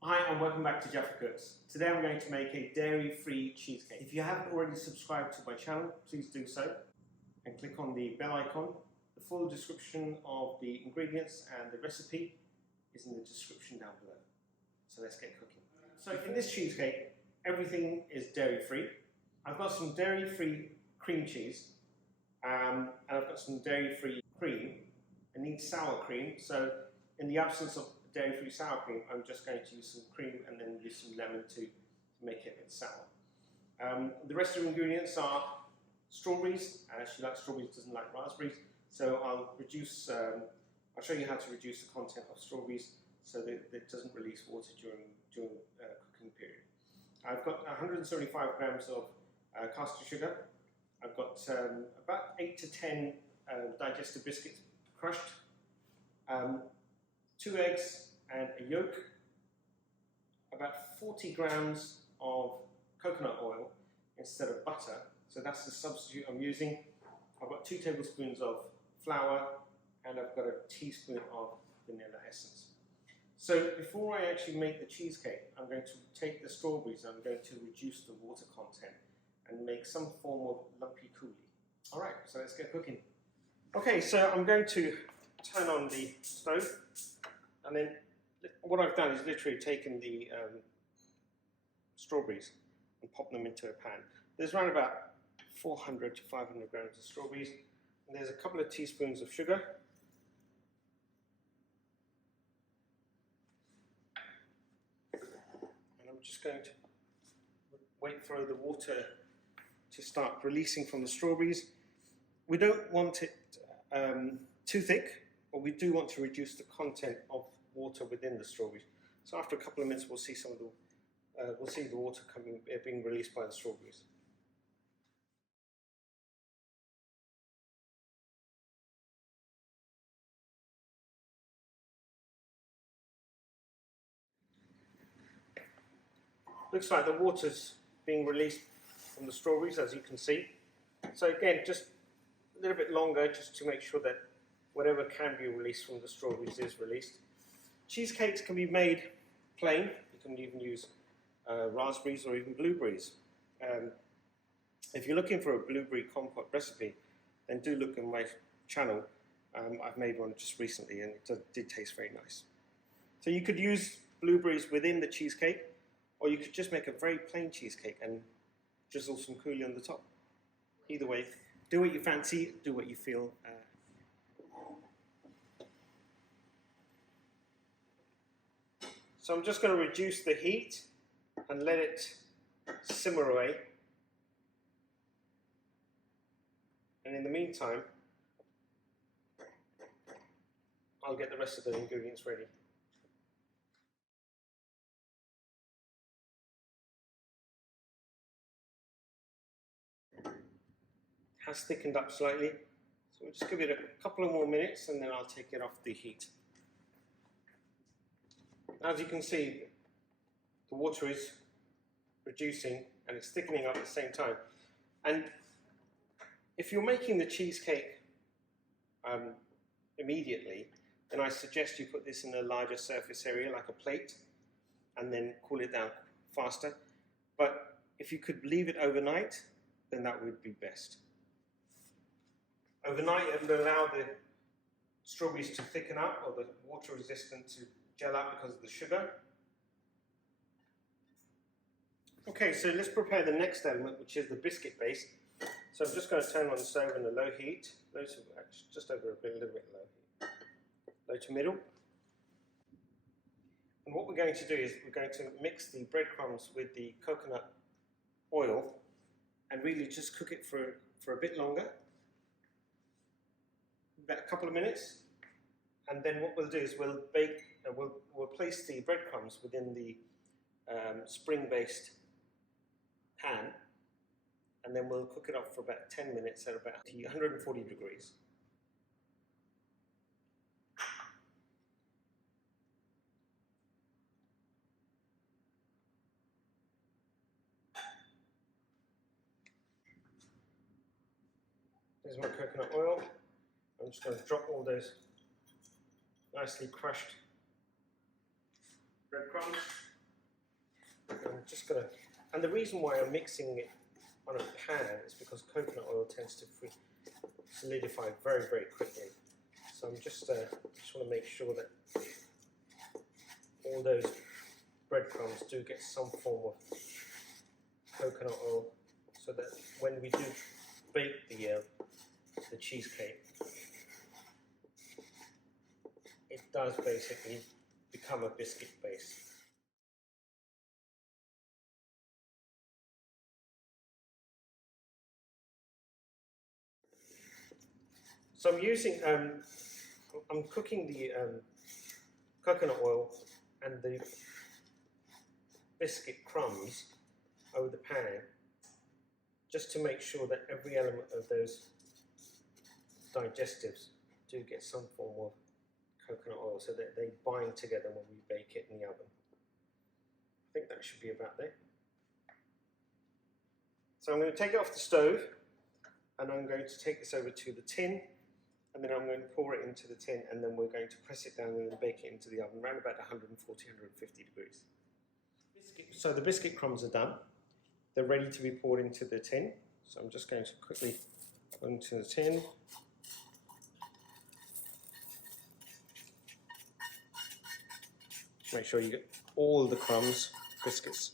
Hi and welcome back to Jaffa Cooks. Today I'm going to make a dairy-free cheesecake. If you haven't already subscribed to my channel, please do so and click on the bell icon. The full description of the ingredients and the recipe is in the description down below. So let's get cooking. So in this cheesecake, everything is dairy-free. I've got some dairy-free cream cheese and I've got some dairy-free cream. I need sour cream, so in the absence of dairy-free sour cream, I'm just going to use some cream and then use some lemon to make it a bit sour. The rest of the ingredients are strawberries. She likes strawberries, doesn't like raspberries. So I'll show you how to reduce the content of strawberries so that it doesn't release water during cooking period. I've got 175 grams of caster sugar. I've got about 8 to 10 digestive biscuits crushed. 2 eggs and a yolk, about 40 grams of coconut oil instead of butter, so that's the substitute I'm using. I've got 2 tablespoons of flour and I've got a teaspoon of vanilla essence. So before I actually make the cheesecake, I'm going to take the strawberries and I'm going to reduce the water content and make some form of lumpy coulis. Alright, so let's get cooking. Okay, so I'm going to turn on the stove. And then what I've done is literally taken the strawberries and popped them into a pan. There's around about 400 to 500 grams of strawberries. And there's a couple of teaspoons of sugar. And I'm just going to wait for the water to start releasing from the strawberries. We don't want it too thick, but we do want to reduce the content of water within the strawberries. So after a couple of minutes, we'll see some of the water being released by the strawberries. Looks like the water's being released from the strawberries, as you can see. So again, just a little bit longer, just to make sure that whatever can be released from the strawberries is released. Cheesecakes can be made plain. You can even use raspberries or even blueberries. If you're looking for a blueberry compote recipe, then do look on my channel. I've made one just recently and it did taste very nice. So you could use blueberries within the cheesecake, or you could just make a very plain cheesecake and drizzle some coulis on the top. Either way, do what you fancy, do what you feel. So I'm just going to reduce the heat and let it simmer away. And in the meantime, I'll get the rest of the ingredients ready. It has thickened up slightly, so we'll just give it a couple of more minutes and then I'll take it off the heat. As you can see, the water is reducing and it's thickening up at the same time. And if you're making the cheesecake immediately, then I suggest you put this in a larger surface area like a plate and then cool it down faster. But if you could leave it overnight, then that would be best. Overnight, it will allow the strawberries to thicken up, or the water resistant to gel out because of the sugar. Okay, so let's prepare the next element, which is the biscuit base. So I'm just going to turn on the stove on a low heat, just over a little bit low heat, low to middle. And what we're going to do is we're going to mix the breadcrumbs with the coconut oil and really just cook it for a bit longer, about a couple of minutes. And then what we'll do is we'll place the breadcrumbs within the spring-based pan, and then we'll cook it up for about 10 minutes at about 140 degrees. There's my coconut oil. I'm just going to drop all those nicely crushed breadcrumbs. I'm just going to, and the reason why I'm mixing it on a pan is because coconut oil tends to solidify very, very quickly. So I'm just want to make sure that all those breadcrumbs do get some form of coconut oil, so that when we do bake the cheesecake, it does basically become a biscuit base. So I'm using, I'm cooking the coconut oil and the biscuit crumbs over the pan, just to make sure that every element of those digestives do get some form of coconut oil, so that they bind together when we bake it in the oven. I think that should be about there. So I'm going to take it off the stove, and I'm going to take this over to the tin, and then I'm going to pour it into the tin, and then we're going to press it down and bake it into the oven around about 140–150 degrees. So the biscuit crumbs are done. They're ready to be poured into the tin. So I'm just going to quickly put into the tin. Make sure you get all the crumbs, biscuits,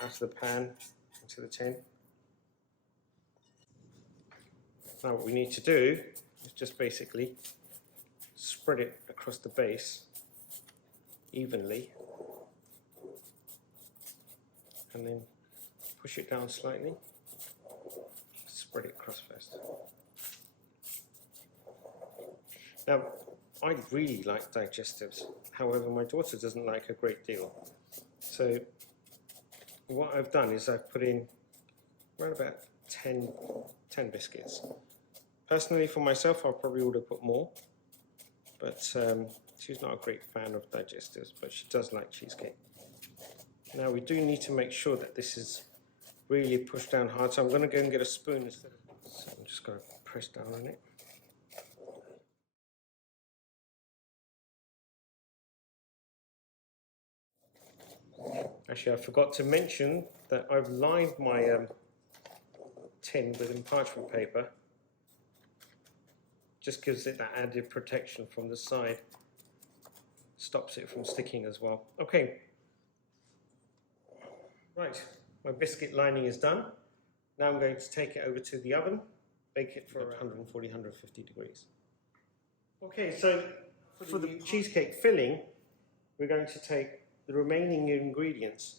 out of the pan into the tin. Now what we need to do is just basically spread it across the base evenly, and then push it down slightly. Spread it across first. Now, I really like digestives, however my daughter doesn't like a great deal. So what I've done is I've put in around about 10 biscuits. Personally, for myself, I probably would have put more, but she's not a great fan of digestives, but she does like cheesecake. Now we do need to make sure that this is really pushed down hard, so I'm going to go and get a spoon instead of... So I'm just going to press down on it. Actually, I forgot to mention that I've lined my tin with parchment paper. Just gives it that added protection from the side. Stops it from sticking as well. Okay. Right, my biscuit lining is done. Now I'm going to take it over to the oven, bake it for around 140–150 degrees. Okay, so for the cheesecake filling, we're going to take the remaining ingredients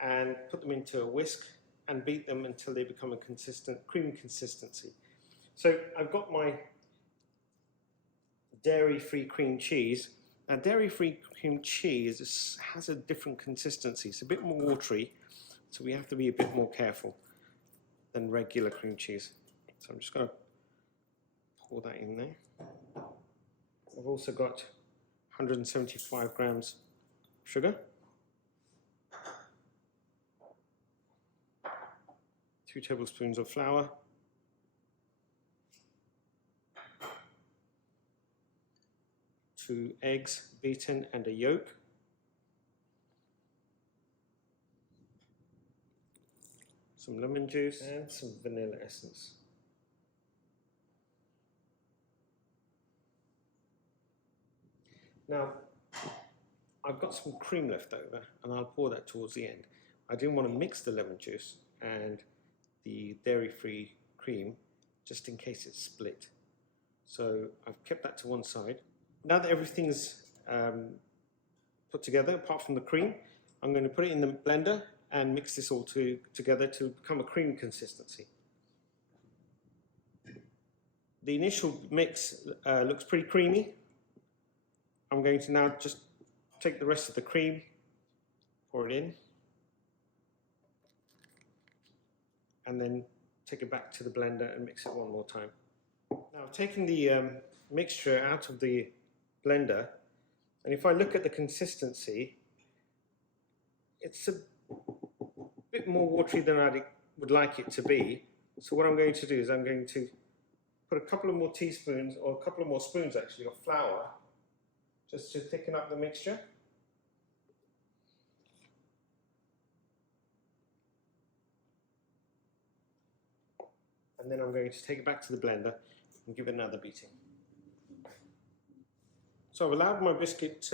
and put them into a whisk and beat them until they become a consistent cream consistency. So I've got my dairy-free cream cheese. Now dairy-free cream cheese has a different consistency. It's a bit more watery, so we have to be a bit more careful than regular cream cheese. So I'm just going to pour that in there. I've also got 175 grams sugar, 2 tablespoons of flour, 2 eggs beaten and a yolk, some lemon juice and some vanilla essence. Now, I've got some cream left over, and I'll pour that towards the end. I didn't want to mix the lemon juice and the dairy-free cream, just in case it's split. So I've kept that to one side. Now that everything's put together, apart from the cream, I'm going to put it in the blender and mix this all together to become a cream consistency. The initial mix looks pretty creamy. I'm going to now just take the rest of the cream, pour it in, and then take it back to the blender and mix it one more time. Now I've taken the mixture out of the blender, and if I look at the consistency, it's a bit more watery than I would like it to be. So what I'm going to do is I'm going to put a couple of more teaspoons, or a couple of more spoons actually, of flour, just to thicken up the mixture. and then I'm going to take it back to the blender and give it another beating. So I've allowed my biscuit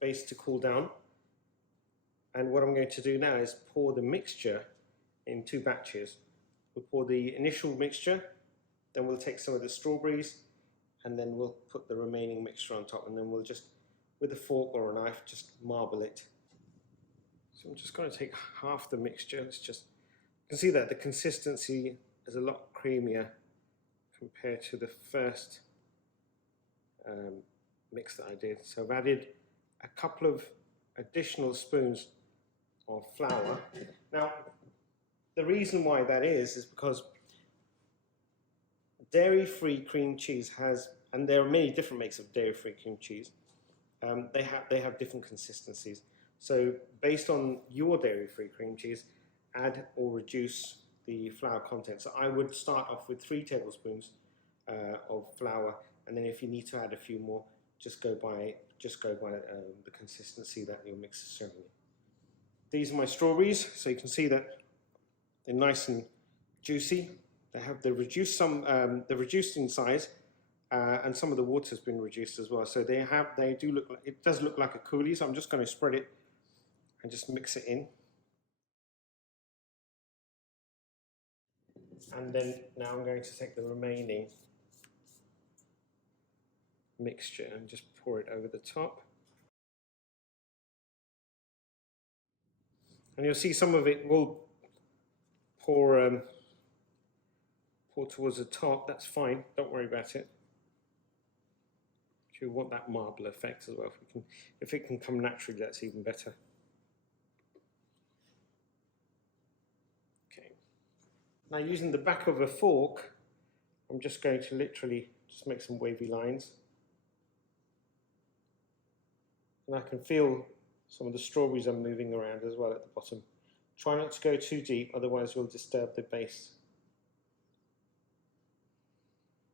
base to cool down, and what I'm going to do now is pour the mixture in 2 batches. We'll pour the initial mixture, then we'll take some of the strawberries, and then we'll put the remaining mixture on top, and then we'll just, with a fork or a knife, just marble it. So I'm just going to take half the mixture. It's just, you can see that the consistency is a lot creamier compared to the first mix that I did. So I've added a couple of additional spoons of flour. Now, the reason why that is because dairy-free cream cheese has, and there are many different makes of dairy-free cream cheese, they have different consistencies. So based on your dairy-free cream cheese, add or reduce the flour content. So I would start off with 3 tablespoons of flour, and then if you need to add a few more, just go by the consistency that your mix is serving you. These are my strawberries, so you can see that they're nice and juicy. They're reduced in size, and some of the water's been reduced as well. So they do look like, it does look like a coulis. So I'm just going to spread it and just mix it in. And then now I'm going to take the remaining mixture and just pour it over the top. And you'll see some of it will pour towards the top. That's fine, don't worry about it. You want that marble effect as well. If it can come naturally, that's even better. Okay. Now using the back of a fork, I'm just going to literally just make some wavy lines. And I can feel some of the strawberries are moving around as well at the bottom. Try not to go too deep, otherwise you'll disturb the base.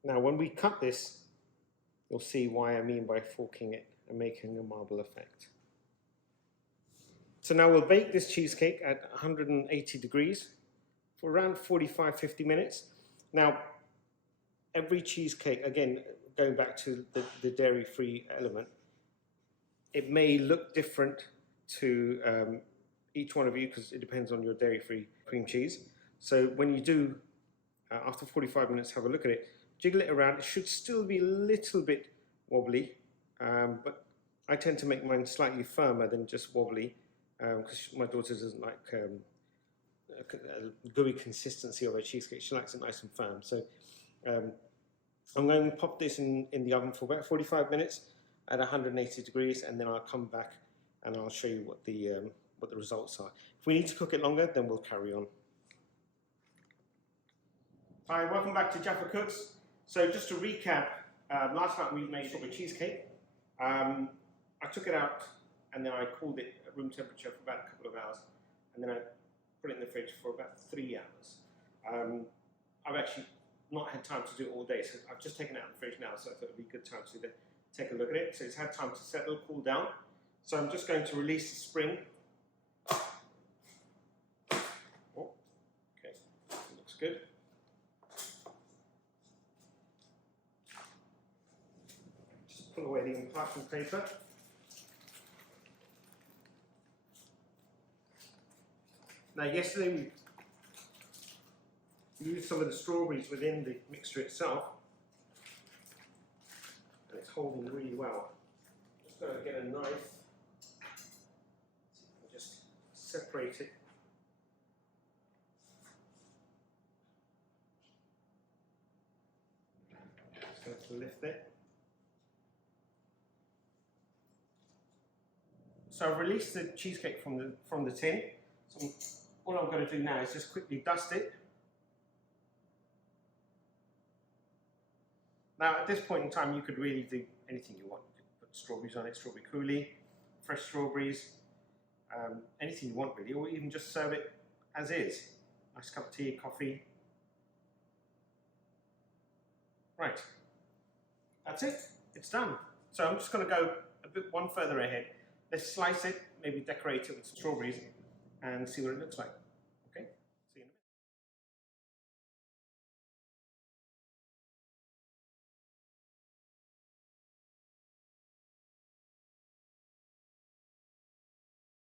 Now when we cut this, you'll see why I mean by forking it and making a marble effect. So now we'll bake this cheesecake at 180 degrees for around 45-50 minutes. Now, every cheesecake, again, going back to the dairy-free element, it may look different to each one of you because it depends on your dairy-free cream cheese. So when you do, after 45 minutes, have a look at it, jiggle it around. It should still be a little bit wobbly, but I tend to make mine slightly firmer than just wobbly because my daughter doesn't like a gooey consistency of a cheesecake. She likes it nice and firm. So I'm going to pop this in the oven for about 45 minutes at 180 degrees, and then I'll come back and I'll show you what the results are. If we need to cook it longer, then we'll carry on. Hi, welcome back to Jaffa Cooks. So just to recap, last night we made strawberry cheesecake. I took it out and then I cooled it at room temperature for about a couple of hours, and then I put it in the fridge for about 3 hours. I've actually not had time to do it all day, so I've just taken it out of the fridge now, so I thought it would be a good time to take a look at it. So it's had time to settle, cool down. So I'm just going to release the spring. Oh, okay, looks good. Just pull away the parchment paper. Now yesterday we used some of the strawberries within the mixture itself, and it's holding really well. Just going to get a knife and just separate it. Just going to lift it. So I've released the cheesecake from the tin. So all I'm going to do now is just quickly dust it. Now at this point in time you could really do anything you want. You could put strawberries on it, strawberry coulis, fresh strawberries, anything you want really, or even just serve it as is. Nice cup of tea, coffee. Right, that's it, it's done. So I'm just going to go one further ahead. Let's slice it, maybe decorate it with strawberries and see what it looks like.